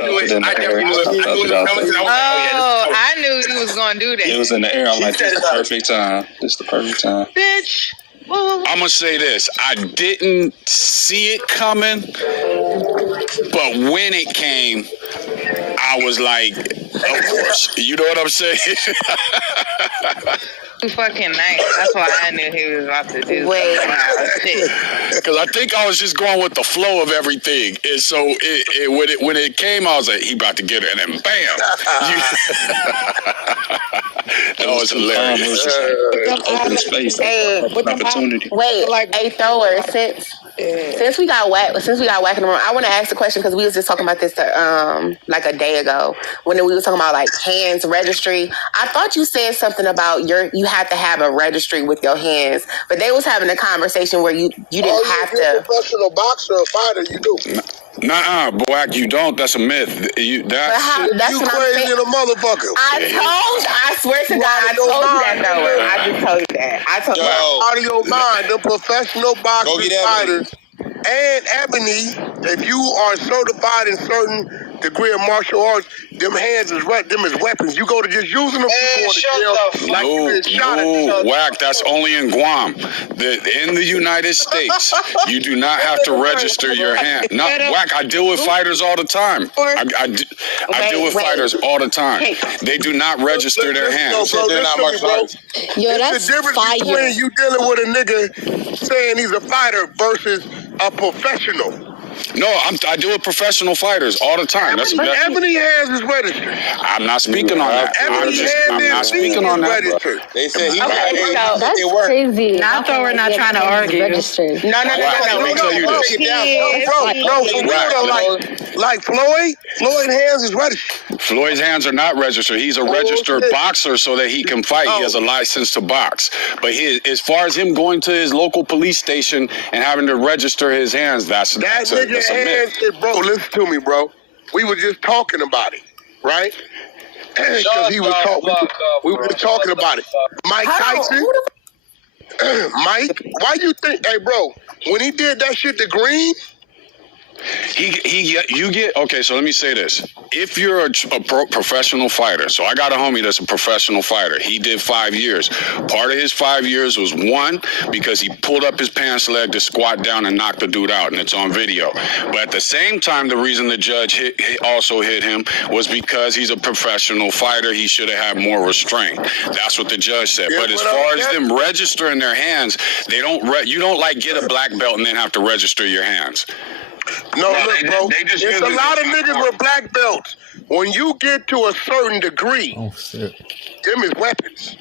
I definitely knew it. I knew you was gonna do that. It was in the air. I'm like, this is the perfect time. This is the perfect time. Bitch. I'm gonna say this. I didn't see it coming, but when it came, I was like, of course. You know what I'm saying? Too fucking nice. That's why I knew he was about to do shit. Because I think I was just going with the flow of everything, and so when it came, I was like, he about to get it, and then bam! That was hilarious. It was just open his face. Opportunity. Wait, hey Thrower, since we got Wack in the room, I want to ask the question because we was just talking about this like a day ago when we was talking about like hands registry. I thought you said something about you had to have a registry with your hands, but they was having a conversation where you didn't have to. If you're a professional boxer or fighter, you do. Nah, Wack, you don't. That's a myth. That's you crazy in a motherfucker. I swear to God, I told you that though. I just told you that. I told you out of your mind, the professional boxers, fighters, and Ebony, if you are certified in certain degree of martial arts, them hands is weapons. You go to just using them for going to jail. No, Wack, that's only in Guam. In the United States, you do not have to register your hand. No, Wack, I deal with fighters all the time. I deal with fighters all the time. They do not register their hands. They're not martial arts. Yo, that's the difference between you dealing with a nigga saying he's a fighter versus a professional. No, I deal with professional fighters all the time. Ebony hands is registered. I'm not speaking on that. I'm not speaking on that. They said he that's crazy. Not though we're not trying to argue. Registered. No. Let me tell you this. Like Floyd hands is registered. Floyd's hands are not registered. He's a registered boxer so that he can fight. He has a license to box. But as far as him going to his local police station and having to register his hands, that's a myth. Bro, listen to me, bro. We were just talking about it, right? Because we were just talking about it. Mike Tyson. Mike, why you think, hey, bro, when he did that shit to Green, okay, so let me say this. If you're a professional fighter, so I got a homie that's a professional fighter. He did 5 years. Part of his 5 years was one, because he pulled up his pants leg to squat down and knock the dude out, and it's on video. But at the same time, the reason the judge also hit him was because he's a professional fighter. He should have had more restraint. That's what the judge said. But as far as them registering their hands, you don't like get a black belt and then have to register your hands. No, look, bro. There's a lot of niggas with black belts. When you get to a certain degree, them is weapons.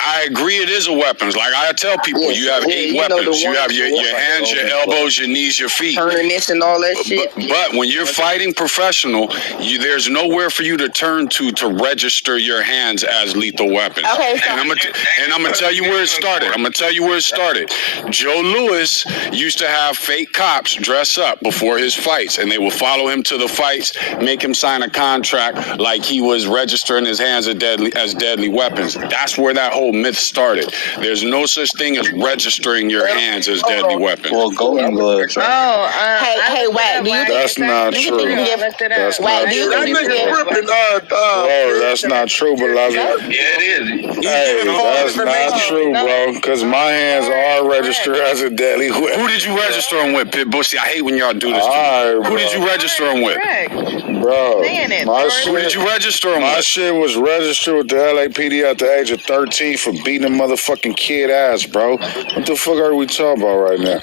I agree it is a weapons. Like I tell people, you have 8 weapons. You have your hands, your elbows, your knees, your feet. Turning this and all that shit. But when you're fighting professional, there's nowhere for you to turn to register your hands as lethal weapons. Okay, so and I'm gonna tell you where it started. Joe Louis used to have fake cops dress up before his fights, and they would follow him to the fights, make him sign a contract like he was registering his hands as deadly weapons. That's where that whole myth started. There's no such thing as registering your hands as deadly weapons. Well, golden gloves. Hey, Wack, do you think that's not true? That's not true, beloved. Yeah, it is. Hey, that's not true, bro. Because my hands are registered as a deadly weapon. Who did you register them with, Pitbull? See, I hate when y'all do this. Who did you register them with? Bro, who did you register them with? My shit was registered with the LAPD at the age of 13 for beating a motherfucking kid ass, bro. What the fuck are we talking about right now?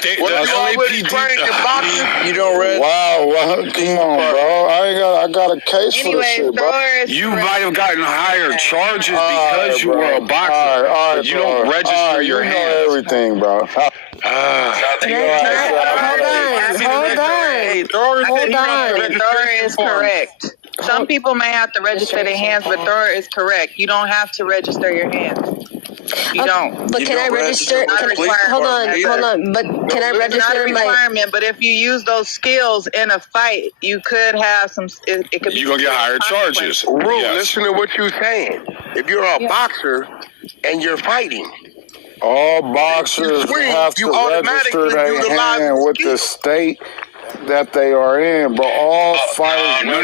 You don't read? Wow, come on, bro. I got a case for this shit, bro. You might have gotten higher charges because you were a boxer. But you don't register your hands. You know everything, bro. Hold on. Thor is correct. Some people may have to register their hands, but Thor is correct. You don't have to register your hands. You don't. But can I register? Hold on. But can I register? It's not a requirement, but if you use those skills in a fight, you could have some. It could be. You're gonna get higher charges. Listen to what you're saying. If you're a boxer and you're fighting, all boxers have to register their hand with the state that they are in, bro. All fighters. No.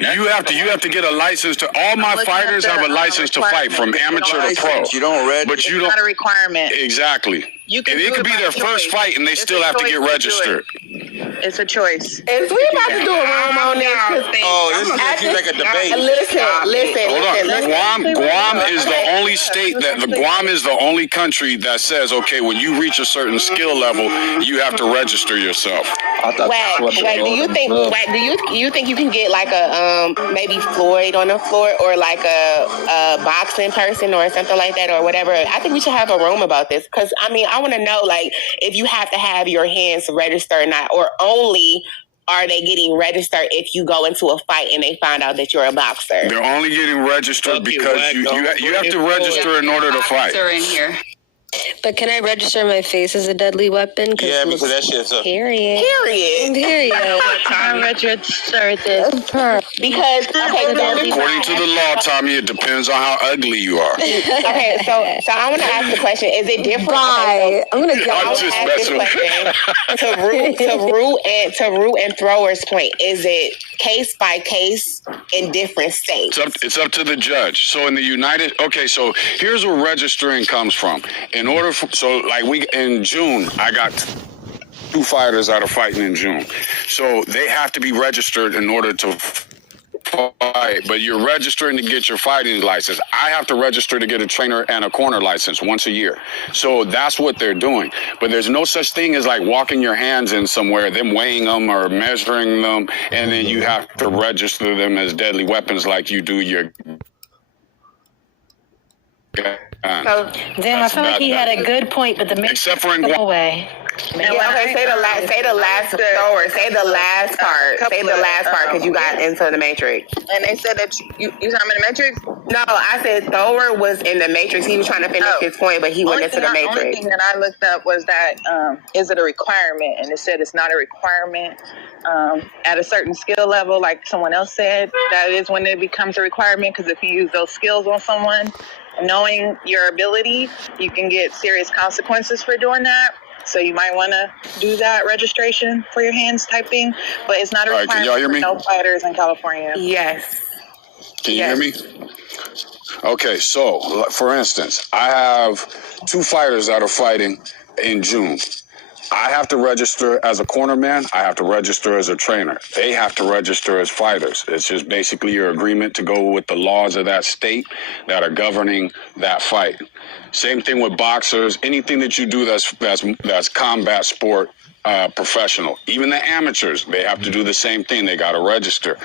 You have to get a license to. All my fighters have a license to fight from amateur to pro. You don't register. But you It's don't. not a requirement. Exactly. You can And it do could be by their choice. first fight, and they It's still a have to choice get do it. registered. It's a choice. Is we about to do a room on this? Oh, this is like a debate. Listen. Hold on. Guam is the only state Guam is the only country that says, okay, when you reach a certain skill level, you have to register yourself. Wack, do you think you can get like a maybe Floyd on the floor or like a boxing person or something like that or whatever? I think we should have a room about this because I mean I want to know like if you have to have your hands registered or not, or only are they getting registered if you go into a fight and they find out that you're a boxer? They're only getting registered because you have to register in order to fight. In here. But can I register my face as a deadly weapon? Yeah, because that shit's up. Period. Period. I registered this. Because According to the law, Tommy, it depends on how ugly you are. okay, so I want to ask the question: is it different? Bye. I'm gonna go. I'm just messing with To root and throwers point, is it case by case in different states? It's up to the judge. So in the so here's where registering comes from. In order for, in June, I got 2 fighters that are fighting in June. So they have to be registered in order to fight, but you're registering to get your fighting license. I have to register to get a trainer and a corner license once a year. So that's what they're doing. But there's no such thing as like walking your hands in somewhere, them weighing them or measuring them, and then you have to register them as deadly weapons like you do your Damn, I feel like he had a good point, but the except for in Guam. away. Okay, say the last thrower. Say the last part. Say the last part because you got into the Matrix. And they said that you talking about the Matrix? No, I said thrower was in the Matrix. He was trying to finish his point, but he went into the The only Matrix. thing that I looked up was that is it a requirement? And it said it's not a requirement at a certain skill level, like someone else said. That is when it becomes a requirement because if you use those skills on someone, knowing your ability, you can get serious consequences for doing that. So you might want to do that registration for your hands type thing, but it's not a requirement can y'all hear me? for no fighters in California. Yes. Can you hear me? Okay, so for instance, I have 2 fighters that are fighting in June. I have to register as a cornerman. I have to register as a trainer. They have to register as fighters. It's just basically your agreement to go with the laws of that state that are governing that fight. Same thing with boxers. Anything that you do that's combat sport professional. Even the amateurs, they have to do the same thing. They got to register.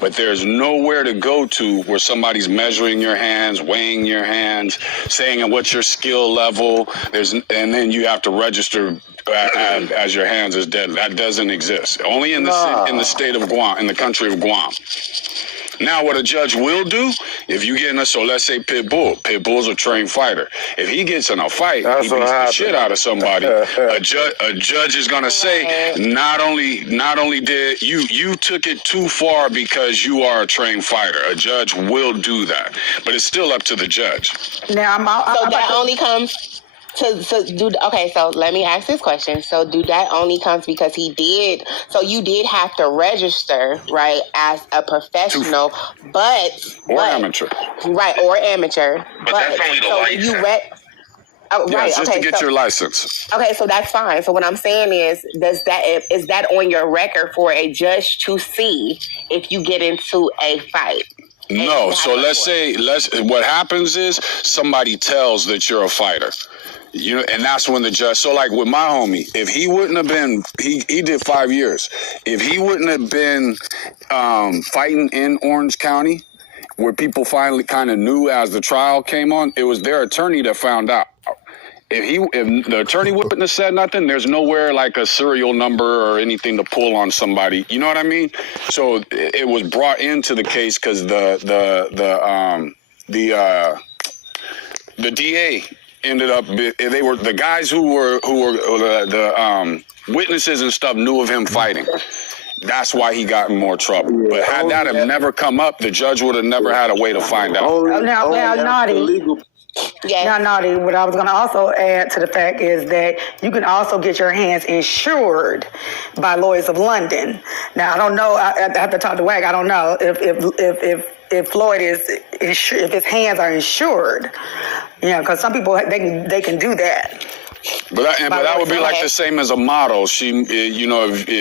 But there's nowhere to go to where somebody's measuring your hands, weighing your hands, saying what's your skill level. And then you have to register as your hands is dead. That doesn't exist. Only in the state of Guam, in the country of Guam. Now, what a judge will do, if you get in so let's say Pitbull's a trained fighter. If he gets in a fight, he beats the shit out of somebody. a judge is gonna say, not only did you took it too far because you are a trained fighter. A judge will do that, but it's still up to the judge. Now, So that only comes. So let me ask this question. So do that only comes because he did, so you did have to register, right, as a professional, or amateur. Right, or amateur. But that's only the license. Right, just to get your license. Okay, so that's fine. So what I'm saying is that on your record for a judge to see if you get into a fight? No, so what happens is somebody tells that you're a fighter. You know, and that's when the judge. So, like with my homie, if he wouldn't have been, he did 5 years. If he wouldn't have been fighting in Orange County, where people finally kind of knew as the trial came on, it was their attorney that found out. If the attorney wouldn't have said nothing, there's nowhere like a serial number or anything to pull on somebody. You know what I mean? So it was brought into the case because the DA. Ended up, they were the guys who were the witnesses and stuff knew of him fighting. That's why he got in more trouble. But had that have never come up, the judge would have never had a way to find out. now, Naughty. Yeah. Now, Naughty, what I was going to also add to the fact is that you can also get your hands insured by Lloyd's of London. Now, I don't know. I have to talk to Wack. I don't know if Floyd is insured, if his hands are insured. Because some people they can do that. But that would be like the same as a model. She,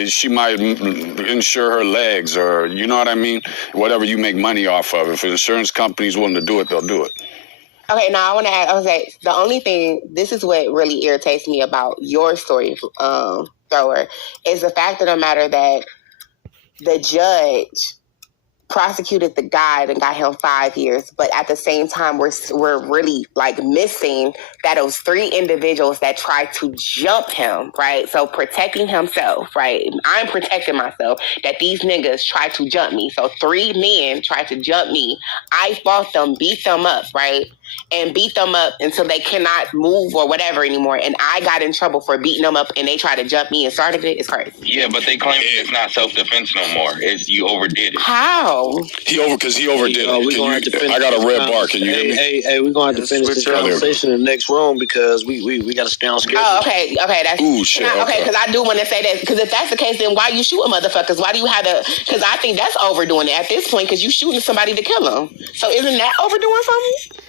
she might insure her legs, or you know what I mean. Whatever you make money off of. If an insurance company's willing to do it, they'll do it. Okay, now I want to add. I was like, the only thing. This is what really irritates me about your story, Thrower, is the fact of the matter that the judge prosecuted the guy and got him 5 years, but at the same time, we're really like missing that it was 3 individuals that tried to jump him, right? So protecting himself, right? I'm protecting myself. That these niggas tried to jump me. So 3 men tried to jump me. I fought them, beat them up, right? And beat them up until they cannot move or whatever anymore. And I got in trouble for beating them up, and they tried to jump me and started it. It's crazy. Yeah, but they claim it's not self-defense no more. It's you overdid it. How? He overdid it. I got a red bar. Can you hear me? Hey, we're going to have to finish this conversation in the next room because we got to stay on schedule. Oh, okay. That's shit. Okay, because I do want to say that, because if that's the case, then why you shooting motherfuckers? Why do you have to? Because I think that's overdoing it at this point, because you shooting somebody to kill them. So isn't that overdoing something?